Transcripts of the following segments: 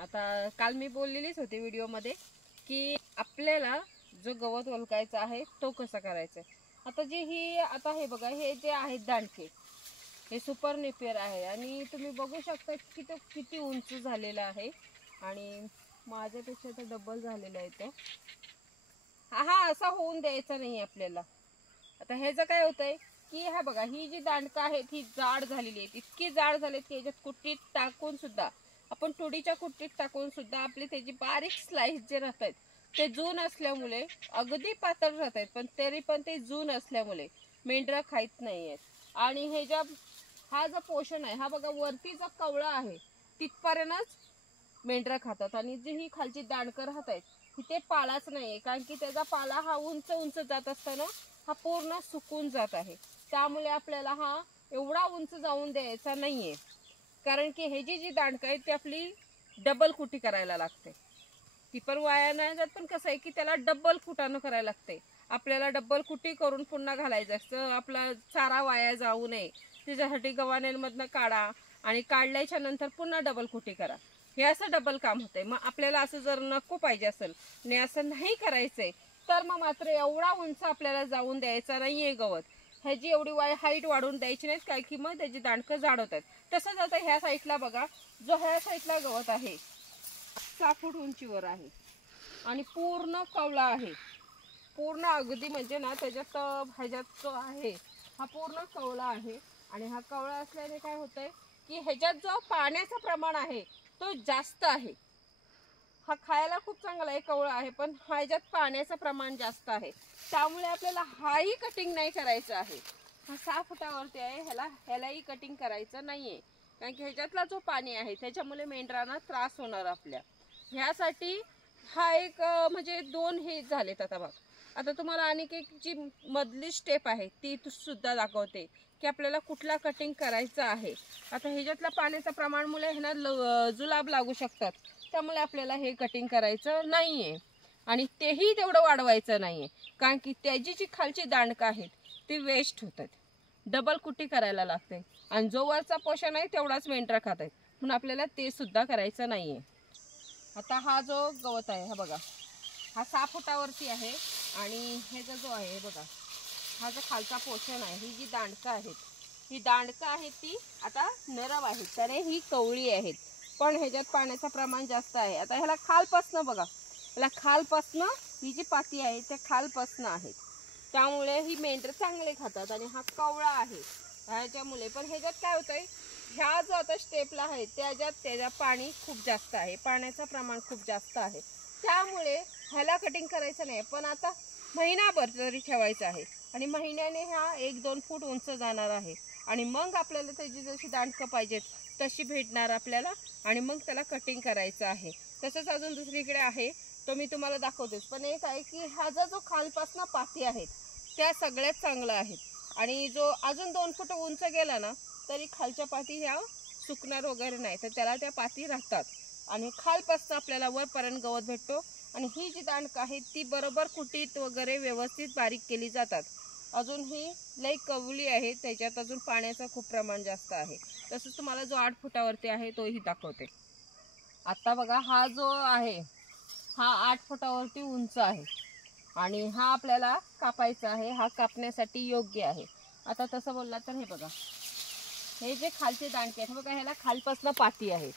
आता काल मी बोललेलीच होते व्हिडिओमध्ये की आपल्याला जो गवत ओळखायचा आहे तो कसा करायचा आहे। आता हे बघा, हे जे आहेत दांडके, हे सुपर नेपियर आहे आणि तुम्ही बघू शकता की तो किती उंच झालेला आहे आणि माझ्यापेक्षा तर डबल झालेला आहे तो। हा असा होऊन द्यायचा नाही आपल्याला। आता ह्याचं काय होतंय की हा बघा, ही जी दांडकं आहेत ही जाड झालेली आहेत, इतकी जाड झालीत की याच्यात कुट्टीत टाकून सुद्धा आपण तुडीच्या कुट्टीत टाकून सुद्धा आपले त्याची बारीक स्लाइस जे राहतात ते जून असल्यामुळे अगदी पातळ राहतात, पण तरी पण ते जून असल्यामुळे मेंढरं खात नाहीयेत। आणि हा जो पोषण आहे, हा बघा वरती जो कवळा आहे तिथपर्यंतच मेंढरं खातात आणि जी ही खालची दांडकं राहतात तिथे पालाच नाहीये, कारण की त्याचा पाला हा उंच उंच जात असताना हा पूर्ण सुकून जात आहे। त्यामुळे आपल्याला हा एवढा उंच जाऊन द्यायचा नाहीये, कारण की हे जी दांडकं आहे ती आपली डबल कुटी करायला लागते। ती पण वाया नाही जात, पण कसं आहे की त्याला डबल कुटाणं करायला लागते। आपल्याला डबल कुटी करून पुन्हा घालायचं असतं, आपला चारा वाया जाऊ नये त्याच्यासाठी गव्हाणेलमधनं काढा आणि काढल्याच्या नंतर पुन्हा डबल कुटी करा, हे असं डबल काम होतंय। मग आपल्याला असं जर नको पाहिजे असेल आणि असं नाही करायचंय तर मग मात्र एवढा उंच आपल्याला जाऊन द्यायचा नाहीये गवत। ह्याची एवढी हाईट वाढून द्यायची नाहीत, काय की मग त्याची दांडकं जाड होतात। तसंच आता ह्या साईडला बघा, जो ह्या साईडला गवत आहे 6 फूट उंचीवर आहे आणि पूर्ण कवळा आहे, पूर्ण अगदी म्हणजे ना त्याच्यात ह्याच्यात जो आहे हा पूर्ण कवळा आहे। आणि हा कवळा असल्याने काय होतंय की ह्याच्यात जो पाण्याचं प्रमाण आहे तो जास्त आहे। हा खायला खूप चांगला आहे, कवळा आहे, पण ह्याच्यात पाण्याचं प्रमाण जास्त आहे, त्यामुळे आपल्याला हाही कटिंग नाही करायचं आहे। हा 6 फुटावरती आहे, ह्यालाही कटिंग करायचं नाहीये, कारण की ह्याच्यातला जो पाणी आहे त्याच्यामुळे मेंढरांना त्रास होणार आपल्या। ह्यासाठी हा एक म्हणजे 2 हे झालेत। आता तुम्हाला आणि एक जी मधली स्टेप आहे ती सुद्धा दाखवते की आपल्याला कुठला कटिंग करायचा आहे। आता ह्याच्यातल्या पाण्याच्या प्रमाणामुळे ह्याला जुलाब लागू शकतात, त्यामुळे आपल्याला हे कटिंग करायचं नाहीये आणि तेही तेवढं वाढवायचं नाहीये, कारण की त्याची जी खालची दांडकं आहेत ती वेस्ट होतात, डबल कुटी करायला लागते आणि जो वरचा पोषण आहे तेवढाच मेंढरं खात आहेत, म्हणून आपल्याला ते सुद्धा करायचं नाहीये। आता हा जो गवत आहे हा बघा, हा 6 फुटावरती आहे आणि ह्याचा जो आहे बघा, हा जो खालचा पोषण आहे, ही जी दांडकं आहेत ही दांडकं आहेत ती आता नरम आहेत, तर ही कवळी आहेत, पण ह्याच्यात पाण्याचं प्रमाण जास्त आहे। आता ह्याला खालपासनं बघा, ह्याला खालपासनं ही जी पाती आहे त्या खालपासनं आहेत, त्यामुळे ही मेंढरं चांगले खातात आणि हा कवळा आहे ह्याच्यामुळे। पण ह्याच्यात काय होतंय, ह्या जो आता स्टेपला आहे त्याच्या पाणी खूप जास्त आहे, पाण्याचं प्रमाण खूप जास्त आहे, त्यामुळे ह्याला कटिंग करायचं नाही, पण आता महिनाभर तरी ठेवायचं आहे आणि महिन्याने हा 1-2 फूट उंच जाणार आहे आणि मग आपल्याला त्याची जशी दांडकं पाहिजेत तशी भेटणार आपल्याला आणि मग त्याला कटिंग करायचं आहे। तसंच अजून दुसरीकडे आहे, तो मी तुम्हाला दाखवतेच, पण एक आहे की ह्याचा जो खालपासनं पाती आहेत त्या सगळ्यात चांगल्या आहेत आणि जो अजून 2 फूट उंच गेला ना तरी खालच्या पाती ह्या सुकणार वगैरे नाही, तर त्याला त्या पाती राहतात आणि खालपासनं आपल्याला वरपर्यंत गवत भेटतो आणि ही जी दांडकं आहे ती बरोबर कुटीत वगैरे व्यवस्थित बारीक केली जातात। अजून ही लई कवळी आहे, त्याच्यात अजून पाण्याचं खूप प्रमाण जास्त आहे। तसंच तुम्हाला जो 8 फुटावरती आहे तोही दाखवते। आता बघा, हा जो आहे हा 8 फुटावरती उंच आहे आणि हा आपल्याला कापायचा आहे, हा कापण्यासाठी योग्य आहे। आता तसं बोलला तर हे बघा, हे जे खालचे दांडके आहेत बघा, ह्याला खालपासनं पाती आहे,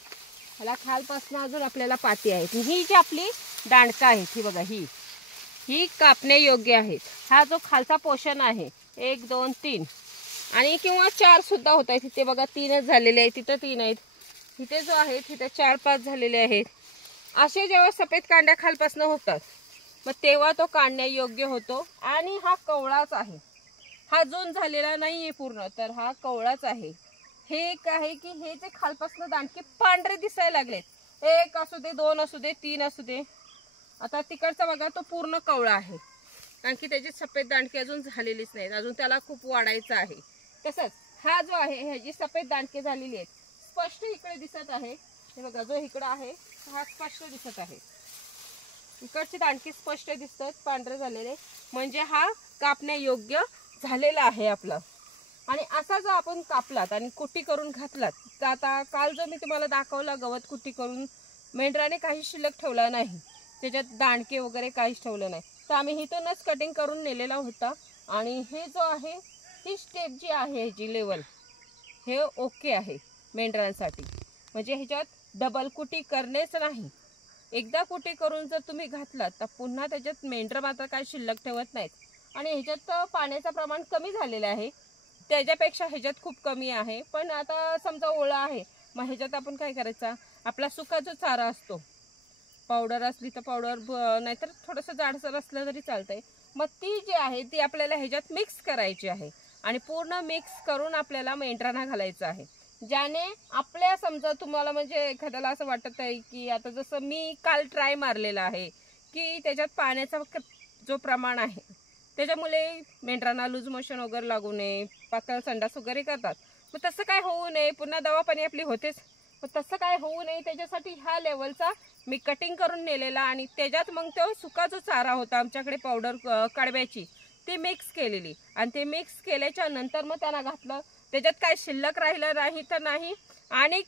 ह्याला खालपासनं अजून आपल्याला पाती आहेत। ही जी आपली दांडकं आहेत ही बघा, ही कापणे योग्य आहेत। हा जो खालचा पोषण आहे 1 2 3 आणि किंवा 4 सुद्धा होत आहेत, तिथे बघा 3च झालेले आहेत, तिथं 3 आहेत, तिथे जो आहे तिथे 4-5 झालेले आहेत। असे जेव्हा सफेद कांड्या खालपासनं होतात मग तेव्हा तो काढण्या योग्य होतो आणि हा कवळाच आहे, हा जून झालेला नाहीये पूर्ण, तर हा कवळाच आहे। हे एक आहे की हे जे खालपासनं दांडके पांढरे दिसायला लागलेत, 1 असू दे 2 असू दे 3 असू दे, आता तिकडचा बघा तो पूर्ण कवळा आहे, कारण की त्याची सफेद दांडके अजून झालेलीच नाहीत, अजून त्याला खूप वाढायचं आहे। तसंच हा जो आहे ह्याची सफेद दांडके झालेली आहेत, स्पष्ट इकडे दिसत आहे, हे बघा जो इकडं आहे हा स्पष्ट दिसत आहे, इकडची दांडकी स्पष्ट दिसतात पांढरे झालेले, म्हणजे हा कापण्या योग्य झालेला आहे आपला। आणि असा जो आपण कापलात आणि कुट्टी करून घातलात, तर आता काल जो मी तुम्हाला दाखवला गवत कुट्टी करून मेंढराने काही शिल्लक ठेवला नाही, त्याच्यात दांडके वगैरे काहीच ठेवलं नाही. तर आम्ही इथूनच कटिंग करून नेलेला होता. आणि हे जो आहे ही स्टेप जी आहे जी लेवल हे ओके आहे मेंढरांसाठी. म्हणजे ह्याच्यात डबल कुटी करणेच नाही. एकदा कुटी करून जर तुम्ही घातलात तर पुन्हा त्याच्यात मेंढर मात्र काय शिल्लक ठेवत नाहीत. आणि ह्याच्यात पाण्याचं प्रमाण कमी झालेलं आहे, त्याच्यापेक्षा ह्याच्यात खूप कमी आहे. पण आता समजा ओळा आहे, मग ह्याच्यात आपण काय करायचा, आपला सुका जो चारा असतो, पावडर असली तर पावडर, नाहीतर थोडंसं जाडसर असलं तरी चालतंय, मग ती जी आहे ती आपल्याला ह्याच्यात मिक्स करायची आहे. आणि पूर्ण मिक्स करून आपल्याला मेंढरांना घालायचं आहे. ज्याने आपल्या समजा तुम्हाला म्हणजे एखाद्याला असं वाटत आहे की आता जसं मी काल ट्राय मारलेला आहे की त्याच्यात पाण्याचा जो प्रमाण आहे त्याच्यामुळे मेंढरांना लूज मोशन वगैरे लागू नये, पातळ संडास वगैरे करतात. मग तसं काय होऊ नये, पुन्हा दवापाणी आपली होतेच, मग तसं काय होऊ नये त्याच्यासाठी ह्या लेवलचा मी कटिंग करून नेलेला. आणि त्याच्यात मग तो सुका जो चारा होता आमच्याकडे पावडर कडब्याची ती मिक्स केलेली. आणि ते मिक्स केल्याच्या नंतर मग त्यांना घातलं. त्याच्यात काय शिल्लक राहिलं नाही तर नाही, आणि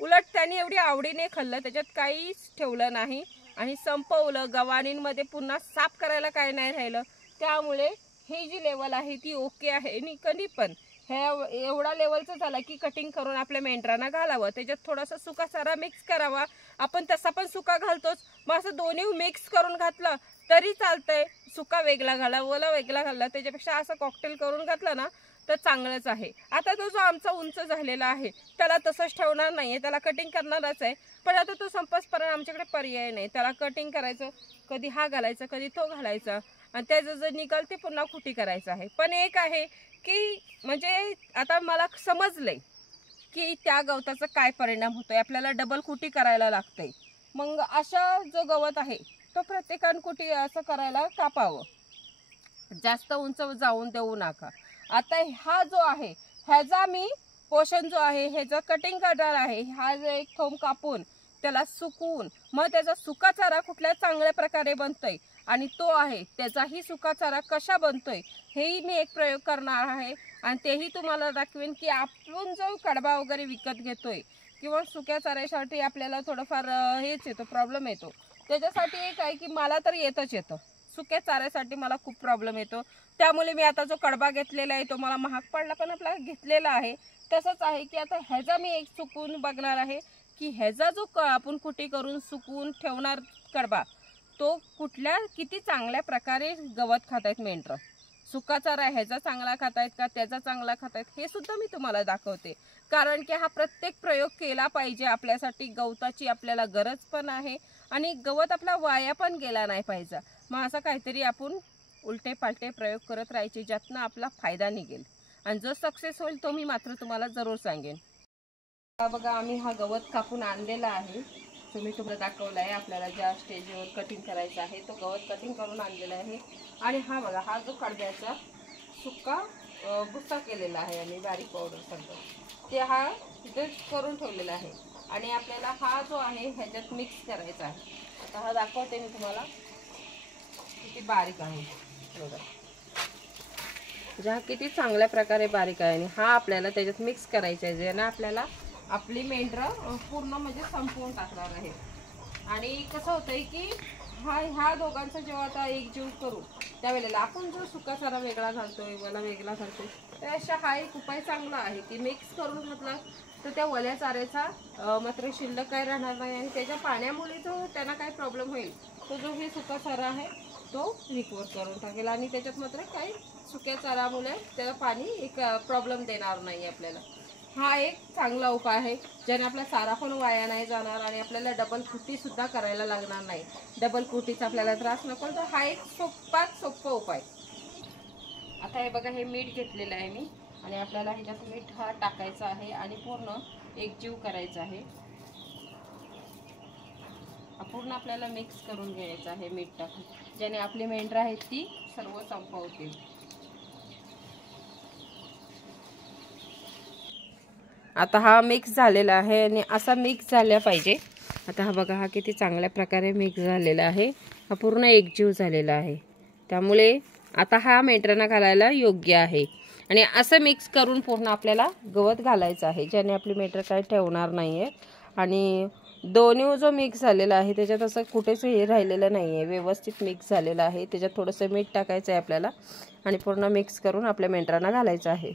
उलट त्यांनी एवढी आवडीने खाल्लं, त्याच्यात काहीच ठेवलं नाही आणि संपवलं. गवाणींमध्ये पुन्हा साफ करायला काय नाही राहिलं. त्यामुळे ही जी लेवल आहे ती ओके आहे. आणि कधी पण हे एवढा लेवलचं झाला की कटिंग करून आपल्या मेंढरांना घालावं. त्याच्यात थोडासा सुका चारा मिक्स करावा. आपण तसा पण सुका घालतोच, मग असं दोन्ही मिक्स करून घातलं तरी चालतंय. सुका वेगळा घाला, ओला वेगळा घाला, त्याच्यापेक्षा असं कॉकटेल करून घातलं ना तर चांगलंच आहे. आता तो जो आमचा उंच झालेला आहे त्याला तसंच ठेवणार नाही आहे, त्याला कटिंग करणारच आहे. पण आता तो संपसपर्यंत आमच्याकडे पर्याय नाही, त्याला कटिंग करायचं, कधी हा घालायचा कधी तो घालायचा, आणि त्याचं जर निघाल ते पुन्हा कुटी करायचं आहे. पण एक आहे की म्हणजे आता मला समजलंय की त्या गवताचा काय परिणाम होतोय, आपल्याला डबल कुटी करायला लागतंय. मग अशा जो गवत आहे तो प्रत्येकाने कुटी असं करायला कापावं, जास्त उंच जाऊन देऊ नका. आता हा जो आहे ह्याचा मी पोषण जो आहे ह्याचं कटिंग करणार आहे. हा जो एक थोंब कापून त्याला सुकवून मग त्याचा सुका चारा कुठल्या चांगल्या प्रकारे बनतोय आणि तो आहे त्याचाही सुका चारा कशा बनतोय हेही मी एक प्रयोग करणार आहे. आणि तेही तुम्हाला दाखवेन की आपण जो कडबा वगैरे विकत घेतोय किंवा सुक्या चाऱ्यासाठी आपल्याला थोडंफार हेच येतो, प्रॉब्लेम येतो. त्याच्यासाठी एक आहे की मला तर येतं, सुक्या चाऱ्यासाठी मला खूप प्रॉब्लेम येतो. त्यामुळे मी आता जो कडबा घेतलेला आहे तो मला महाग पडला पण आपला घेतलेला आहे. तसंच आहे की आता ह्याचा मी एक सुकवून बघणार आहे की ह्याचा जो आपण कुटी करून सुकवून ठेवणार कडबा तो कुठल्या किती चांगल्या प्रकारे गवत खातायत मेंढरं. सुका चारा ह्याचा चांगला खातायत का त्याचा चांगला खातायत हे सुद्धा मी तुम्हाला दाखवते. कारण की हा प्रत्येक प्रयोग केला पाहिजे आपल्यासाठी. गवताची आपल्याला गरज पण आहे आणि गवत आपला वाया पण गेला नाही पाहिजे. मग असं काहीतरी आपण उलटे पालटे प्रयोग करत राहायचे ज्यातनं आपला फायदा निघेल. आणि जो सक्सेस होईल तो मी मात्र तुम्हाला जरूर सांगेन. बघा आम्ही हा गवत कापून आणलेला आहे, तुम्ही तुम्हाला दाखवला आहे. आपल्याला ज्या स्टेजवर कटिंग करायचं आहे तो गवत कटिंग करून आणलेला आहे. आणि हा बघा हा जो कडब्याचा सुका भुस्सा केलेला आहे आणि बारीक पावडर सगळं ते हा तिथे करून ठेवलेला आहे. आणि आपल्याला हा जो आहे ह्याच्यात मिक्स करायचा आहे. आता हा दाखवते मी तुम्हाला किती बारीक आहे बघा, हा किती चांगल्या प्रकारे बारीक आहे. आणि हा आपल्याला त्याच्यात मिक्स करायचा आहे ज्याने आपल्याला आपली मेंढरं पूर्ण म्हणजे संपवून टाकणार आहे. आणि कसं होतंय की ह्या दोघांचा जेव्हा आता एक जीव करू त्यावेळेला आपण जो सुका चारा वेगळा घालतोय वला वेगळा घालतोय त्यापेक्षा हा एक उपाय चांगला आहे की मिक्स करून घातला तर त्या वल्या चाऱ्याचा मात्र शिल्लक काय राहणार नाही. आणि त्याच्या पाण्यामुळे जो त्यांना काय प्रॉब्लेम होईल तो जो हे सुका चारा आहे तो रिकवर करून टाकेल. आणि त्याच्यात मात्र काही सुक्या चारामुळे त्याला पाणी एक प्रॉब्लेम देणार नाही आपल्याला. हा एक चांगला उपाय आहे ज्याने आपला चारा पण वाया नाही जाणार आणि आपल्याला डबल कुटी सुद्धा करायला लागणार नाही. डबल कुटीचा आपल्याला त्रास नको, तर हा एक सोपा उपाय. आता हे बघा हे मीठ घेतलेलं आहे मी आणि आपल्याला ह्याच्यात मीठ हा टाकायचा आहे आणि पूर्ण एकजीव करायचा आहे. पूर्ण आपल्याला मिक्स करून घ्यायचं आहे मीठ टाकून, ज्याने आपली मेंढरं आहेत ती सर्व संपवतील. आता हा मिक्स झालेला आहे आणि असा मिक्स झाला पाहिजे. आता हा बघा हा किती चांगल्या प्रकारे मिक्स झालेला आहे, हा पूर्ण एकजीव झालेला आहे. त्यामुळे आता हा मेंढरांना घालायला योग्य आहे. आणि असं मिक्स करून पूर्ण आपल्याला गवत घालायचं आहे ज्याने आपली मेंढरं काय ठेवणार नाही आहे. आणि दोन्ही जो मिक्स झालेला आहे त्याच्यात असं कुठेच हे राहिलेलं नाही आहे, व्यवस्थित मिक्स झालेलं आहे. त्याच्यात थोडंसं मीठ टाकायचं आहे आपल्याला आणि पूर्ण मिक्स करून आपल्या मेंढरांना घालायचं आहे.